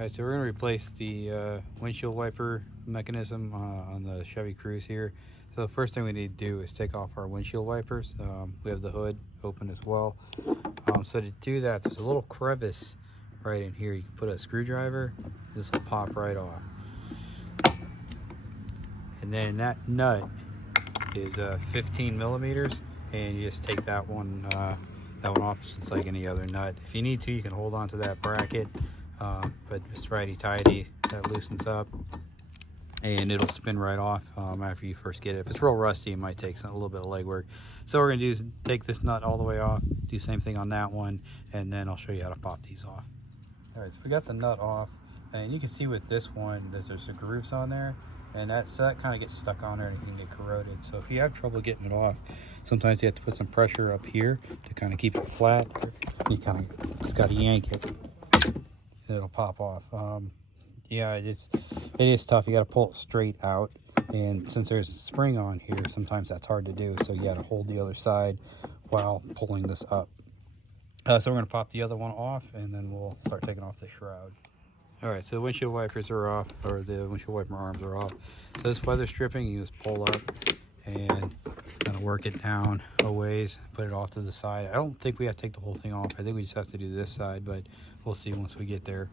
Alright, so we're going to replace the windshield wiper mechanism on the Chevy Cruze here. So the first thing we need to do is take off our windshield wipers. We have the hood open as well. So to do that, there's a little crevice right in here. You can put a screwdriver, this will pop right off. And then that nut is 15 millimeters, and you just take that one off just like any other nut. If you need to, you can hold on to that bracket. But it's righty-tighty, that loosens up and it'll spin right off after you first get it. If it's real rusty, it might take a little bit of legwork. So what we're gonna do is take this nut all the way off, do the same thing on that one, and then I'll show you how to pop these off. All right, so we got the nut off, and you can see with this one, there's the grooves on there, and that kind of gets stuck on there and it can get corroded. So if you have trouble getting it off, sometimes you have to put some pressure up here to kind of keep it flat. You kind of just got to yank it. It'll pop off. Yeah, it is tough. You got to pull it straight out, and since there's a spring on here, sometimes that's hard to do. So you got to hold the other side while pulling this up. So we're going to pop the other one off, and then we'll start taking off the shroud. All right, so the windshield wipers are off, or the windshield wiper arms are off. So this weather stripping, you just pull up and kind of work it down a ways, put it off to the side. I don't think we have to take the whole thing off. I think we just have to do this side, but we'll see once we get there.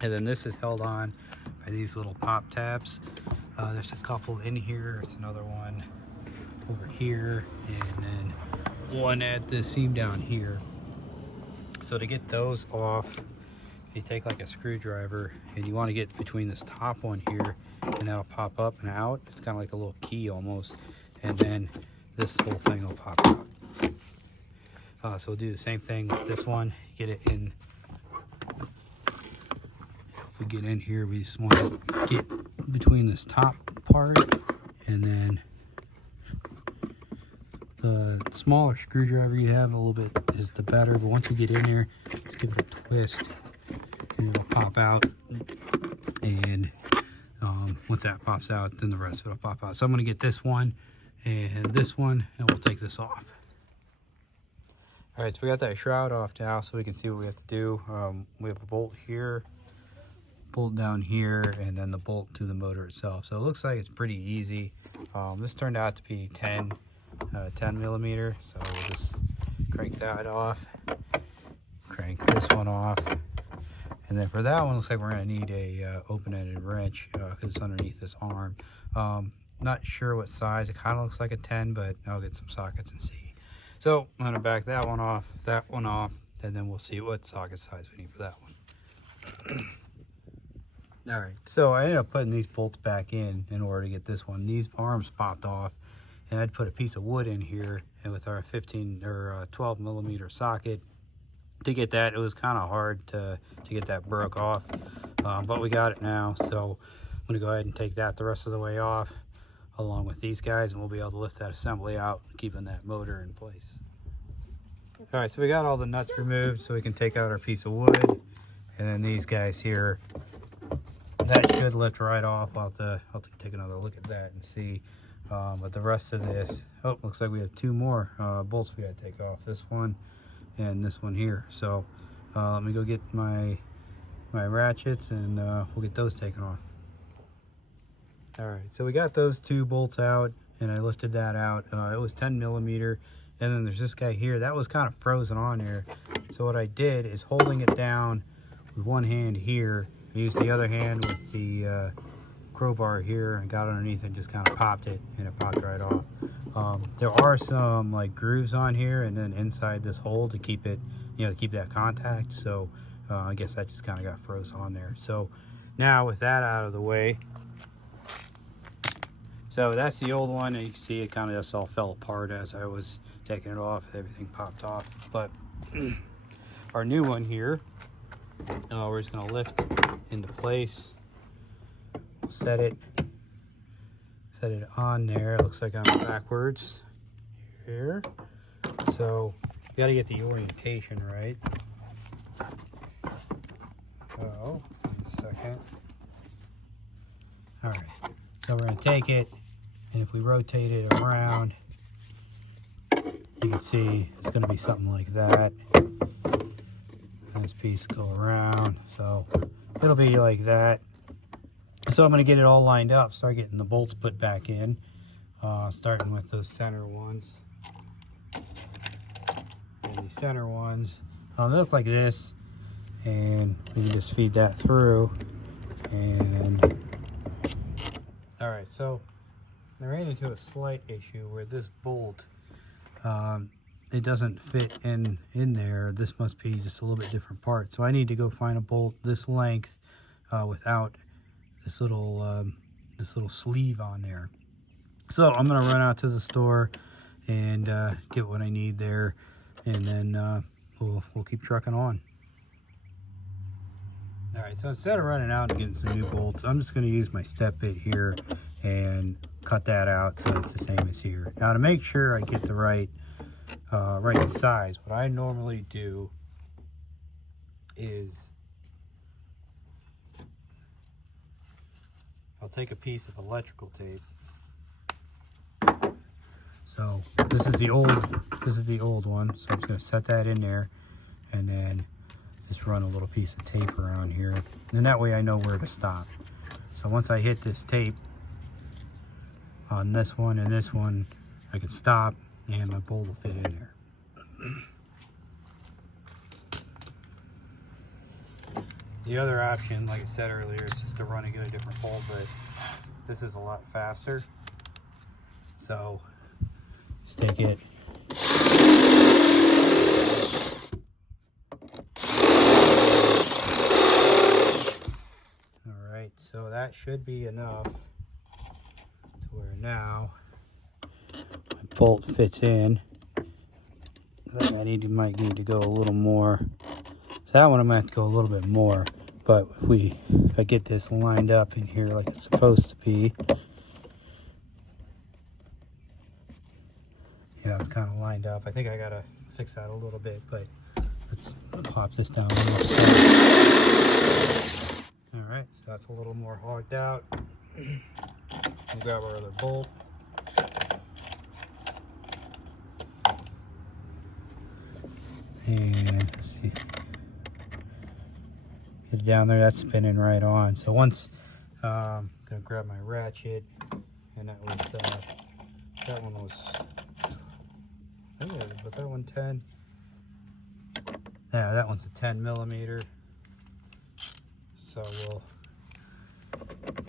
And then this is held on by these little pop tabs. There's a couple in here. There's another one over here, and then one at the seam down here. So to get those off, you take like a screwdriver, and you want to get between this top one here, and that'll pop up and out. It's kind of like a little key almost, and then this whole thing will pop out. So we'll do the same thing with this one. Get it in. If we get in here, we just want to get between this top part, and then the smaller screwdriver you have a little bit is the better, but once you get in here, just give it a twist and it'll pop out. And once that pops out, then the rest of it will pop out. So I'm going to get this one and this one, and we'll take this off. All right, so we got that shroud off now, so we can see what we have to do. We have a bolt here, bolt down here, and then the bolt to the motor itself. So it looks like it's pretty easy. This turned out to be 10 millimeter, so we'll just crank that off, crank this one off, and then for that one, looks like we're going to need a open-ended wrench because it's underneath this arm. Not sure what size. It kind of looks like a 10, but I'll get some sockets and see. So I'm going to back that one off, and then we'll see what socket size we need for that one. All right, so I ended up putting these bolts back in order to get this one. These arms popped off, and I'd put a piece of wood in here, and with our 12 millimeter socket to get that, it was kind of hard to get that broke off, but we got it now. So I'm going to go ahead and take that the rest of the way off, along with these guys, and we'll be able to lift that assembly out, keeping that motor in place. All right, so we got all the nuts removed, so we can take out our piece of wood, and then these guys here, that should lift right off. I'll take another look at that and see. But the rest of this, looks like we have two more bolts we got to take off. This one and this one here. So let me go get my ratchets, and we'll get those taken off. All right, so we got those two bolts out, and I lifted that out. It was 10 millimeter, and then there's this guy here that was kind of frozen on there. So what I did is, holding it down with one hand here, I used the other hand with the crowbar here and got underneath and just kind of popped it, and it popped right off. There are some like grooves on here, and then inside this hole to keep it, to keep that contact. So I guess that just kind of got froze on there. So now with that out of the way, so that's the old one, and you can see it kind of just all fell apart as I was taking it off. Everything popped off. But our new one here, we're just going to lift into place. We'll set it on there. It looks like I'm backwards here. So you got to get the orientation right. Oh, a second. All right. So we're going to take it, and if we rotate it around, you can see it's going to be something like that. And this piece go around, so it'll be like that. So I'm going to get it all lined up, start getting the bolts put back in, starting with those center ones. And these center ones, they look like this, and we can just feed that through. And all right, so I ran into a slight issue where this bolt, it doesn't fit in there. This must be just a little bit different part. So I need to go find a bolt this length without this little sleeve on there. So I'm gonna run out to the store and get what I need there, and then we'll keep trucking on. All right, so instead of running out and getting some new bolts, I'm just gonna use my step bit here and cut that out so it's the same as here. Now, to make sure I get the right size, what I normally do is I'll take a piece of electrical tape. So this is the old one, so I'm just going to set that in there and then just run a little piece of tape around here, and that way I know where to stop. So once I hit this tape on this one and this one, I can stop and my bolt will fit in there. The other option, like I said earlier, is just to run and get a different bolt, but this is a lot faster. So just take it. All right, so that should be enough to where now my bolt fits in. Then I might need to go a little more. So that one I might have to go a little bit more. But if I get this lined up in here like it's supposed to be, yeah, it's kind of lined up. I think I gotta fix that a little bit, but let's pop this down a little. All right, so that's a little more hogged out. We'll grab our other bolt. And let's see, get it down there. That's spinning right on. So once I'm gonna grab my ratchet, and that one was, I think but that one 10. Yeah, that one's a 10 millimeter. So we'll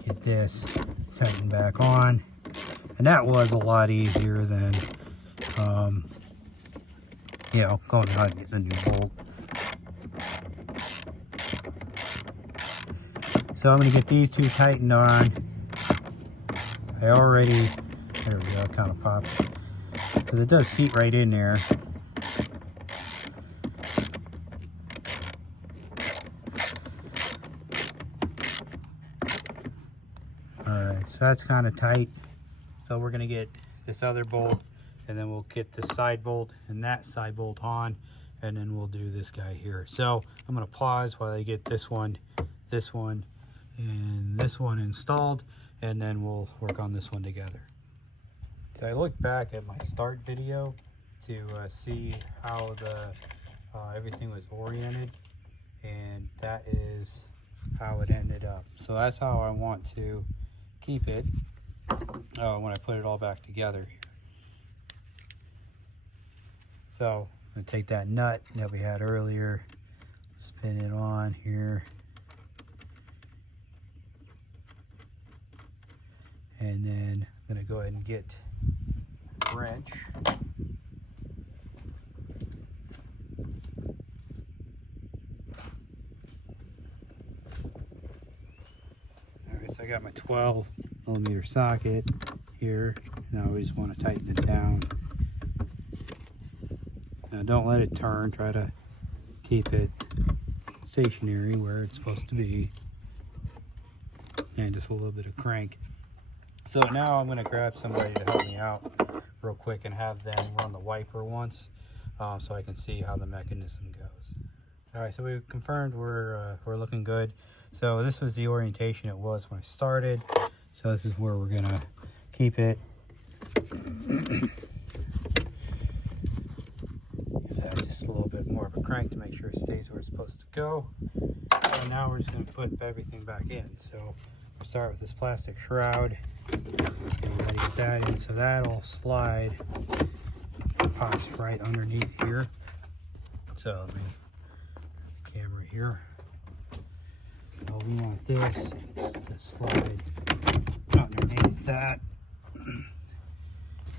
get this tightened back on, and that was a lot easier than you know, going out and getting a new bolt. So I'm going to get these two tightened on. There we go, it kind of pops. Because it does seat right in there. Alright, so that's kind of tight. So we're going to get this other bolt, and then we'll get this side bolt and that side bolt on, and then we'll do this guy here. So I'm going to pause while I get this one, and this one installed, and then we'll work on this one together. So I looked back at my start video to see how everything was oriented, and that is how it ended up. So that's how I want to keep it when I put it all back together here. So I'm going to take that nut that we had earlier, spin it on here, and then I'm going to go ahead and get a wrench. Alright, so I got my 12 millimeter socket here. Now we just want to tighten it down. Now don't let it turn, try to keep it stationary where it's supposed to be, and just a little bit of crank. So now I'm going to grab somebody to help me out real quick and have them run the wiper once, so I can see how the mechanism goes. Alright, so we've confirmed we're looking good. So this was the orientation it was when I started, so this is where we're going to keep it. Just a little bit more of a crank to make sure it stays where it's supposed to go. And now we're just going to put everything back in. So we'll start with this plastic shroud. And ready to get that in. So that'll slide. It pops right underneath here. So let me put the camera here. So we want this to slide underneath that.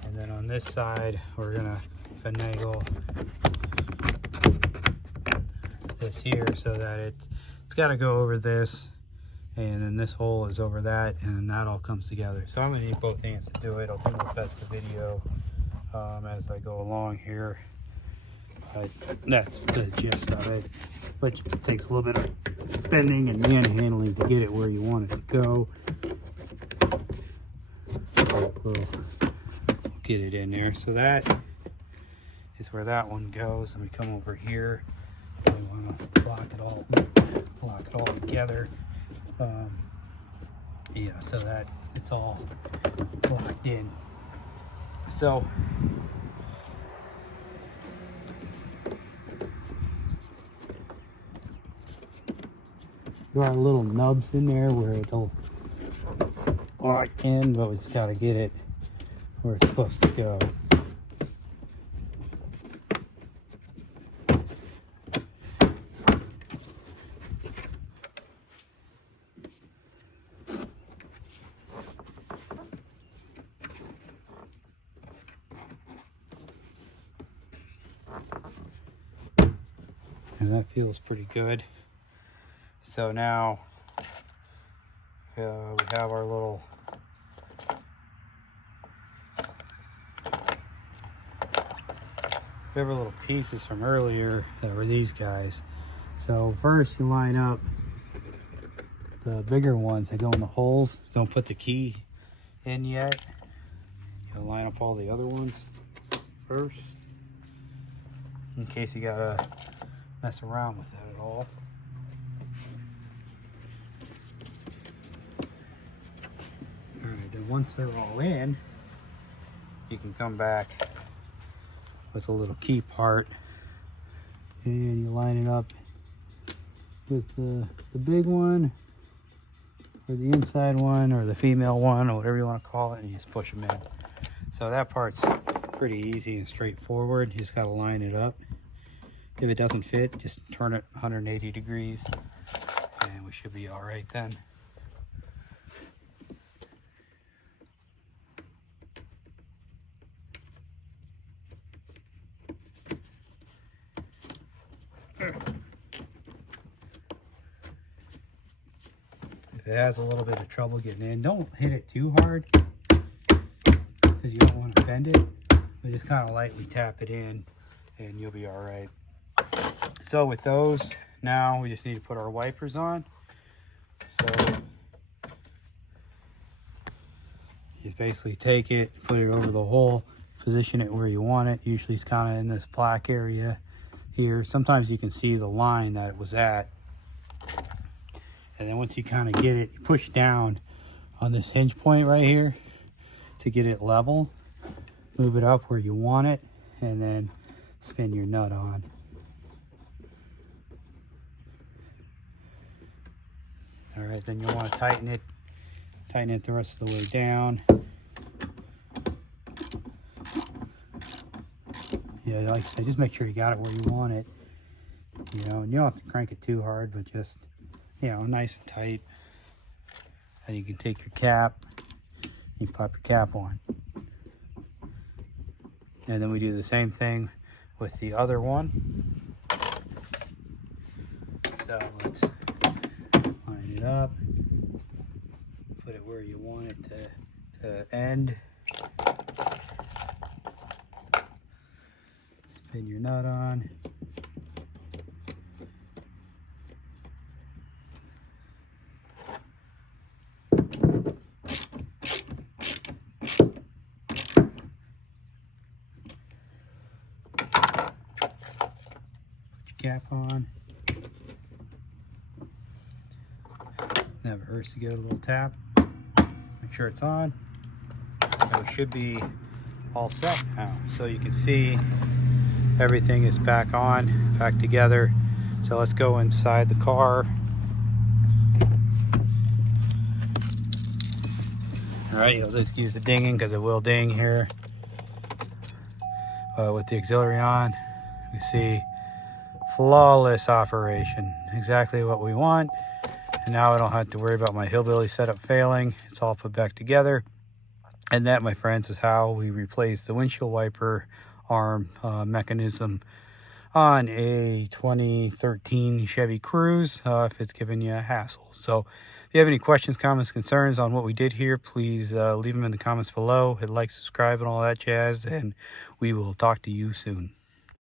And then on this side, we're gonna finagle this here so that it's got to go over this, and then this hole is over that, and that all comes together. So I'm gonna need both hands to do it. I'll do my best to video as I go along here. But that's the gist of it. But it takes a little bit of bending and manhandling to get it where you want it to go. We'll get it in there. So that is where that one goes. And we come over here. We want to lock it all together. Yeah, so that it's all locked in. So there are little nubs in there where it'll lock in, but we just got to get it where it's supposed to go. And that feels pretty good. So now we have our little pieces from earlier that were these guys. So first you line up the bigger ones that go in the holes. Don't put the key in yet. You'll line up all the other ones first, in case you gotta mess around with that at all. Alright, then once they're all in, you can come back with a little key part and you line it up with the big one, or the inside one, or the female one, or whatever you want to call it, and you just push them in. So that part's pretty easy and straightforward. You just got to line it up. If it doesn't fit, just turn it 180 degrees and we should be all right then. If it has a little bit of trouble getting in, don't hit it too hard because you don't want to bend it, but just kind of lightly tap it in and you'll be all right. So with those, now we just need to put our wipers on. So you basically take it, put it over the hole, position it where you want it. Usually it's kind of in this black area here. Sometimes you can see the line that it was at. And then once you kind of get it, you push down on this hinge point right here to get it level. Move it up where you want it, and then spin your nut on. All right, then you'll want to tighten it the rest of the way down. Yeah, like I said, just make sure you got it where you want it. You know, and you don't have to crank it too hard, but just, you know, nice and tight. And you can take your cap, you pop your cap on. And then we do the same thing with the other one. So let's line it up, put it where you want it to end. Spin your nut on. Cap on. Never hurts to give it a little tap. Make sure it's on. So it should be all set now. So you can see everything is back on, back together. So let's go inside the car. All right, you'll just use the dinging because it will ding here. With the auxiliary on, we see flawless operation, exactly what we want. And now I don't have to worry about my hillbilly setup failing. It's all put back together. And that, my friends, is how we replace the windshield wiper arm mechanism on a 2013 Chevy Cruze if it's giving you a hassle. So if you have any questions, comments, concerns on what we did here, please leave them in the comments below. Hit like, subscribe, and all that jazz, and we will talk to you soon.